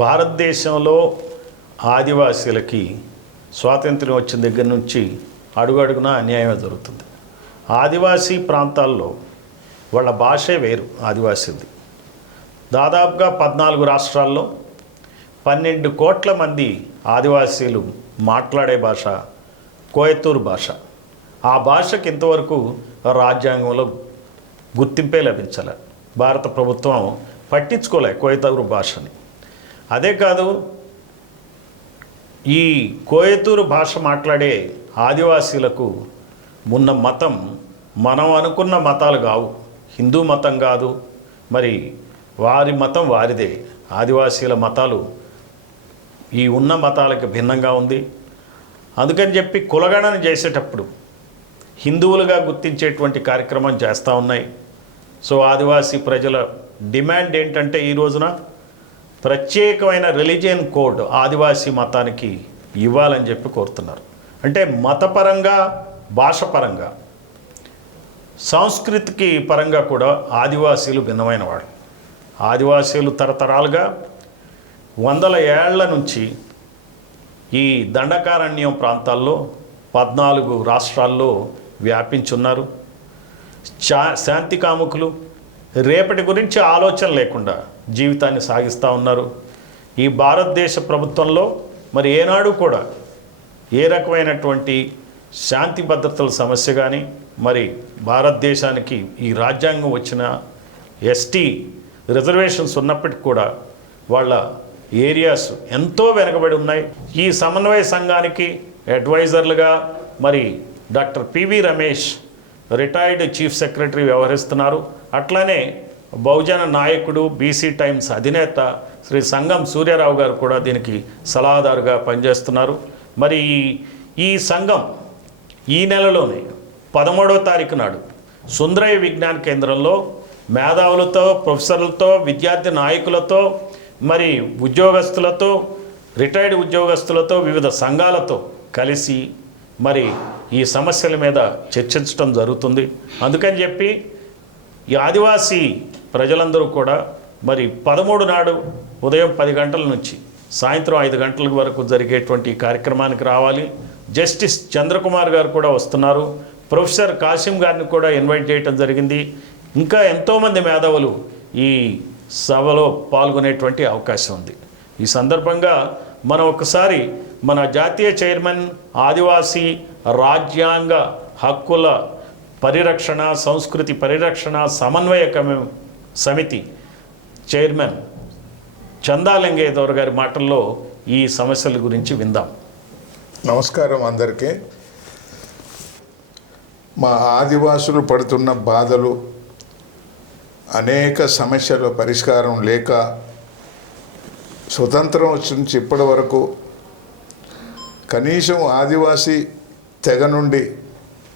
భారతదేశంలో ఆదివాసీలకి స్వాతంత్ర్యం వచ్చిన దగ్గర నుంచి అడుగడుగున అన్యాయమే జరుగుతుంది. ఆదివాసీ ప్రాంతాల్లో వాళ్ళ భాషే వేరు. ఆదివాసీది దాదాపుగా 14 రాష్ట్రాల్లో 12 కోట్ల మంది ఆదివాసీలు మాట్లాడే భాష కోయతూరు భాష. ఆ భాషకి ఇంతవరకు రాజ్యాంగంలో గుర్తింపే లభించాలి. భారత ప్రభుత్వం పట్టించుకోలే కోయతూరు భాషని. అదే కాదు, ఈ కోయతూరు భాష మాట్లాడే ఆదివాసీలకు ఉన్న మతం మనం అనుకున్న మతాలు కావు. హిందూ మతం కాదు, మరి వారి మతం వారిదే. ఆదివాసీల మతాలు ఈ ఉన్న మతాలకు భిన్నంగా ఉంది. అందుకని చెప్పి కులగణన చేసేటప్పుడు హిందువులుగా గుర్తించేటువంటి కార్యక్రమం చేస్తూ ఉన్నాయి. సో ఆదివాసీ ప్రజల డిమాండ్ ఏంటంటే ఈ రోజున ప్రత్యేకమైన రిలీజియన్ కోడ్ ఆదివాసీ మతానికి ఇవ్వాలని చెప్పి కోరుతున్నారు. అంటే మతపరంగా, భాషపరంగా, సంస్కృతికి పరంగా కూడా ఆదివాసీలు భిన్నమైన వాళ్ళు. ఆదివాసీలు తరతరాలుగా వందల ఏళ్ల నుంచి ఈ దండకారణ్యం ప్రాంతాల్లో 14 రాష్ట్రాల్లో వ్యాపించున్నారు. శాంతి కాముకులు, రేపటి గురించి ఆలోచన లేకుండా జీవితాన్ని సాగిస్తూ ఉన్నారు. ఈ భారతదేశ ప్రభుత్వంలో మరి ఏనాడు కూడా ఏ రకమైనటువంటి శాంతి భద్రతల సమస్య కానీ, మరి భారతదేశానికి ఈ రాజ్యాంగం వచ్చిన ఎస్టీ రిజర్వేషన్స్ ఉన్నప్పటికీ కూడా వాళ్ళ ఏరియాస్ ఎంతో వెనకబడి ఉన్నాయి. ఈ సమన్వయ సంఘానికి అడ్వైజర్లుగా మరి doctor PV Ramesh retired chief secretary వ్యవహరిస్తున్నారు. అట్లానే బహుజన నాయకుడు, బీసీ టైమ్స్ అధినేత శ్రీ సంగం సూర్యారావు గారు కూడా దీనికి సలహాదారుగా పనిచేస్తున్నారు. మరి ఈ సంఘం ఈ నెలలోనే 13వ తారీఖు నాడు సుందరయ్య విజ్ఞాన కేంద్రంలో మేధావులతో, ప్రొఫెసర్లతో, విద్యార్థి నాయకులతో, మరి ఉద్యోగస్తులతో, రిటైర్డ్ ఉద్యోగస్తులతో, వివిధ సంఘాలతో కలిసి మరి ఈ సమస్యల మీద చర్చించడం జరుగుతుంది. అందుకని చెప్పి ఈ ఆదివాసీ ప్రజలందరూ కూడా మరి 13 నాడు ఉదయం 10 గంటల నుంచి సాయంత్రం 5 గంటల వరకు జరిగేటువంటి కార్యక్రమానికి రావాలి. జస్టిస్ చంద్రకుమార్ గారు కూడా వస్తున్నారు. ప్రొఫెసర్ కాసిం గారిని కూడా ఇన్వైట్ చేయడం జరిగింది. ఇంకా ఎంతోమంది మేధావులు ఈ సభలో పాల్గొనేటువంటి అవకాశం ఉంది. ఈ సందర్భంగా మనం ఒకసారి మన జాతీయ చైర్మన్, ఆదివాసీ రాజ్యాంగ హక్కుల పరిరక్షణ, సంస్కృతి పరిరక్షణ సమన్వయ సమితి చైర్మన్ చందాలింగేశ్వర్ గారి మాటల్లో ఈ సమస్యల గురించి విందాం. నమస్కారం అందరికీ. మా ఆదివాసులు పడుతున్న బాధలు, అనేక సమస్యల పరిష్కారం లేక స్వతంత్రం వచ్చి నుంచి ఇప్పటి వరకు కనీసం ఆదివాసీ తెగ నుండి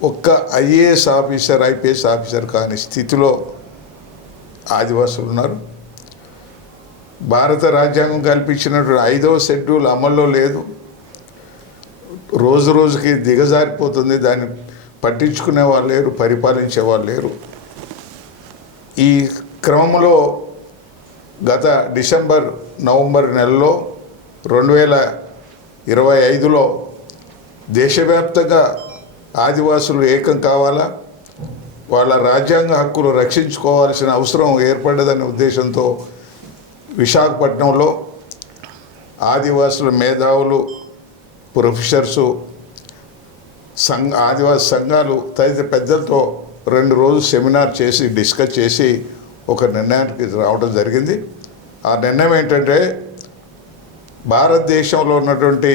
ఒక్క ఐఏఎస్ ఆఫీసర్, ఐపీఎస్ ఆఫీసర్ కాని స్థితిలో ఆదివాసులు ఉన్నారు. భారత రాజ్యాంగం కల్పించినటువంటి 5వ షెడ్యూల్ అమల్లో లేదు. రోజు రోజుకి దిగజారిపోతుంది. దాన్ని పట్టించుకునే వాళ్ళు లేరు, పరిపాలించే వాళ్ళు లేరు. ఈ క్రమంలో గత డిసెంబర్, నవంబర్ నెలలో 2025లో దేశవ్యాప్తంగా ఆదివాసులు ఏకం కావాలా, వాళ్ళ రాజ్యాంగ హక్కులు రక్షించుకోవాల్సిన అవసరం ఏర్పడ్డదనే ఉద్దేశంతో విశాఖపట్నంలో ఆదివాసుల మేధావులు, ప్రొఫెసర్సు, ఆదివాసీ సంఘాలు తదితర పెద్దలతో 2 రోజులు సెమినార్ చేసి డిస్కస్ చేసి ఒక నిర్ణయానికి రావడం జరిగింది. ఆ నిర్ణయం ఏంటంటే భారతదేశంలో ఉన్నటువంటి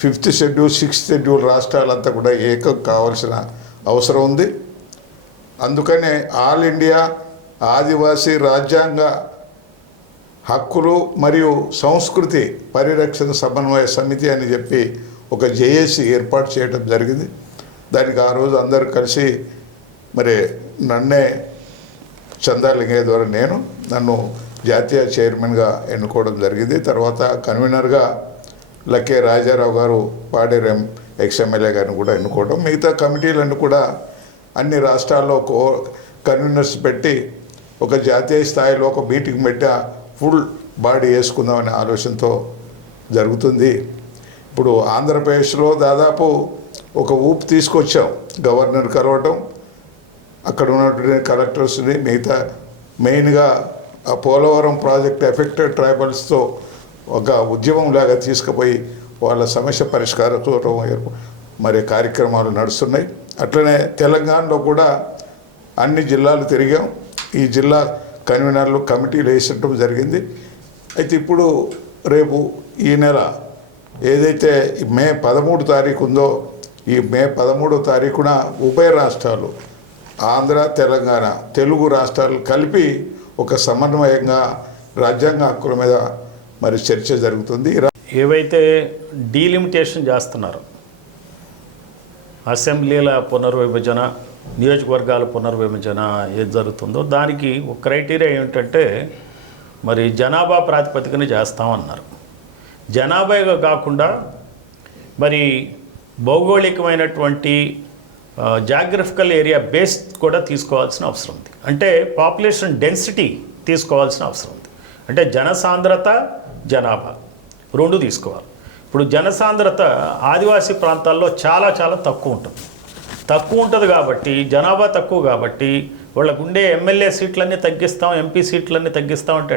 5th షెడ్యూల్, 6th షెడ్యూల్ రాష్ట్రాలంతా కూడా ఏకం కావాల్సిన అవసరం ఉంది. అందుకనే ఆల్ ఇండియా ఆదివాసీ రాజ్యాంగ హక్కులు మరియు సంస్కృతి పరిరక్షణ సమన్వయ సమితి అని చెప్పి ఒక జేఏసీ ఏర్పాటు చేయడం జరిగింది. దానికి ఆ రోజు అందరూ కలిసి మరి నన్నే చందాలింగయ్య ద్వారా నన్ను జాతీయ చైర్మన్గా ఎన్నుకోవడం జరిగింది. తర్వాత కన్వీనర్గా లక్కే రాజారావు గారు, పాడేరు ఎక్స్ఎమ్మెల్యే గారిని కూడా ఎన్నుకోవడం, మిగతా కమిటీలను కూడా అన్ని రాష్ట్రాల్లో కన్వీనర్స్ పెట్టి ఒక జాతీయ స్థాయిలో ఒక మీటింగ్ పెట్టి ఫుల్ బాడీ వేసుకుందామనే ఆలోచనతో జరుగుతుంది. ఇప్పుడు ఆంధ్రప్రదేశ్లో దాదాపు ఒక ఊపు తీసుకొచ్చాం. గవర్నర్ కలవటం, అక్కడ ఉన్నటువంటి కలెక్టర్స్ని, మిగతా మెయిన్గా ఆ పోలవరం ప్రాజెక్ట్ ఎఫెక్టెడ్ ట్రైబల్స్తో ఒక ఉద్యమం లాగా తీసుకుపోయి వాళ్ళ సమస్య పరిష్కారం మరి కార్యక్రమాలు నడుస్తున్నాయి. అట్లనే తెలంగాణలో కూడా అన్ని జిల్లాలు తిరిగాం. ఈ జిల్లా కన్వీనర్లు కమిటీలు వేసటం జరిగింది. అయితే ఇప్పుడు రేపు ఈ నెల ఏదైతే మే 13 తారీఖు ఉందో, ఈ మే 13 తారీఖున ఉభయ రాష్ట్రాలు ఆంధ్ర తెలంగాణ తెలుగు రాష్ట్రాలు కలిపి ఒక సమన్వయంగా రాజ్యాంగ హక్కుల మీద మరి చర్చ జరుగుతుంది. ఏవైతే డీలిమిటేషన్ చేస్తున్నారో అసెంబ్లీల పునర్విభజన, నియోజకవర్గాల పునర్విభజన ఏది జరుగుతుందో దానికి ఒక క్రైటీరియా ఏమిటంటే మరి జనాభా ప్రాతిపదికన చేస్తామన్నారు. జనాభా కాకుండా మరి భౌగోళికమైనటువంటి జాగ్రఫికల్ ఏరియా బేస్ కూడా తీసుకోవాల్సిన అవసరం ఉంది. అంటే పాపులేషన్ డెన్సిటీ తీసుకోవాల్సిన అవసరం ఉంది. అంటే జనసాంద్రత, జనాభా రెండు తీసుకోవాలి. ఇప్పుడు జనసాంద్రత ఆదివాసీ ప్రాంతాల్లో చాలా చాలా తక్కువ ఉంటుంది కాబట్టి, జనాభా తక్కువ కాబట్టి వాళ్ళకు ఉండే ఎమ్మెల్యే సీట్లన్నీ తగ్గిస్తాం, ఎంపీ సీట్లన్నీ తగ్గిస్తాం అంటే